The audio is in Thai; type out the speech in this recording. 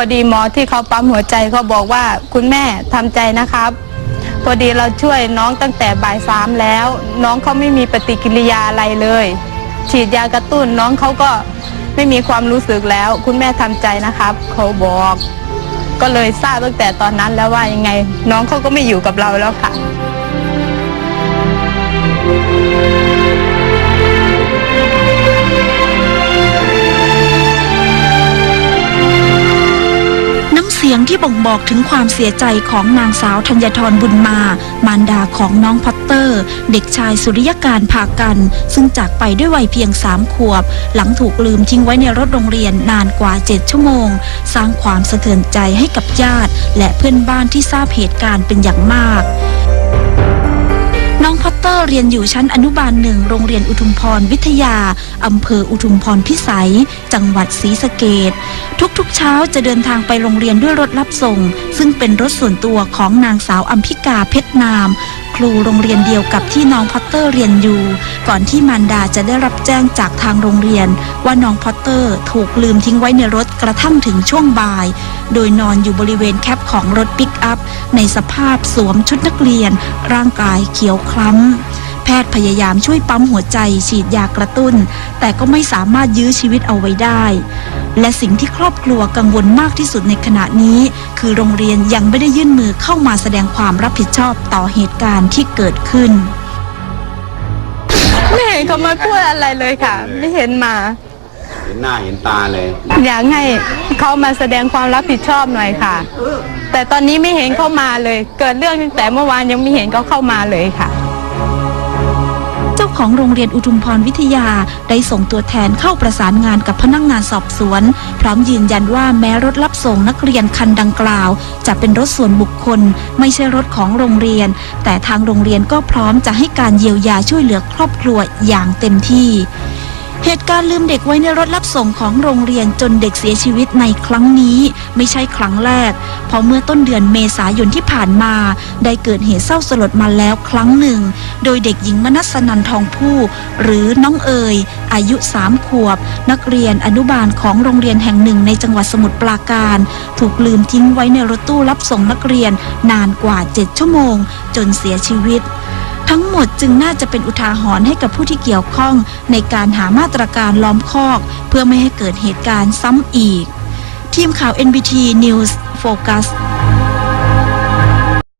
อดีหมอที่เขาปั๊มหัวใจเขาบอกว่าคุณแม่ทำใจนะครับ พอดีเราช่วยน้องตั้งแต่บ่ายสามแล้ว น้องเขาไม่มีปฏิกิริยาอะไรเลย ฉีดยากระตุ้นน้องเขาก็ไม่มีความรู้สึกแล้ว คุณแม่ทำใจนะครับ เขาบอก ก็เลยทราบตั้งแต่ตอนนั้นแล้วว่ายังไง น้องเขาก็ไม่อยู่กับเราแล้วค่ะ สียงที่บ่งบอกถึงความเสียใจของนางสาวธัญทรบุญมา มารดาของน้องพอตเตอร์ เด็กชายสุริยการพากัน ซึ่งจากไปด้วยวัยเพียงสามขวบ หลังถูกลืมทิ้งไว้ในรถโรงเรียนนานกว่า 7 ชั่วโมง สร้างความสะเทือนใจให้กับญาติ และเพื่อนบ้านที่ทราบเหตุการณ์เป็นอย่างมาก น้องพอตเตอร์เรียนอยู่ชั้นอนุบาลหนึ่งโรงเรียนอุทุมพรวิทยา อำเภออุทุมพรพิสัย จังหวัดศรีสะเกดทุกๆเช้าจะเดินทางไปโรงเรียนด้วยรถรับส่ง ซึ่งเป็นรถส่วนตัวของนางสาวอัมพิกาเพชรนาม ครูโรงเรียนเดียวกับที่น้องพอตเตอร์เรียนอยู่ ก่อนที่มารดาจะได้รับแจ้งจากทางโรงเรียน ว่าน้องพอตเตอร์ถูกลืมทิ้งไว้ในรถกระทั่งถึงช่วงบ่าย โดยนอนอยู่บริเวณแคปของรถปิกอัพ ในสภาพสวมชุดนักเรียน ร่างกายเขียวคล้ำแพทย์พยายามช่วยปั๊มหัวใจฉีดยากระตุ้น แต่ก็ไม่สามารถยื้อชีวิตเอาไว้ได้ และสิ่งที่ครอบครัวกังวลมากที่สุดในขณะนี้ คือโรงเรียนยังไม่ได้ยื่นมือเข้ามาแสดงความรับผิดชอบต่อเหตุการณ์ที่เกิดขึ้น ไม่เห็นเขามาพูดอะไรเลยค่ะ ไม่เห็นมา เห็นหน้าเห็นตาเลย อยากให้เขามาแสดงความรับผิดชอบหน่อยค่ะ แต่ตอนนี้ไม่เห็นเข้ามาเลย เกิดเรื่องตั้งแต่เมื่อวานยังไม่เห็นเขาเข้ามาเลยค่ะ เจ้าของโรงเรียนอุทุมพรวิทยาได้ส่งตัวแทนเข้าประสานงานกับพนักงานสอบสวน พร้อมยืนยันว่าแม้รถรับส่งนักเรียนคันดังกล่าว จะเป็นรถส่วนบุคคล ไม่ใช่รถของโรงเรียน แต่ทางโรงเรียนก็พร้อมจะให้การเยียวยาช่วยเหลือครอบครัวอย่างเต็มที่ เหตุการณ์ลืมเด็กไว้ในรถรับส่งของโรงเรียนจนเด็กเสียชีวิตในครั้งนี้ไม่ใช่ครั้งแรก เพราะเมื่อต้นเดือนเมษายนที่ผ่านมา ได้เกิดเหตุเศร้าสลดมาแล้วครั้งหนึ่ง โดยเด็กหญิงมนัสนันทองผู้ หรือน้องเอ๋ยอายุสามขวบ นักเรียนอนุบาลของโรงเรียนแห่งหนึ่งในจังหวัดสมุทรปราการ ถูกลืมทิ้งไว้ในรถตู้รับส่งนักเรียนนานกว่า 7 ชั่วโมง จนเสียชีวิต ทั้งหมดจึงน่าจะเป็นอุทาหรณ์ให้กับผู้ที่เกี่ยวข้อง ในการหามาตรการล้อมคอก เพื่อไม่ให้เกิดเหตุการณ์ซ้ำอีก ทีมข่าว NBT News Focus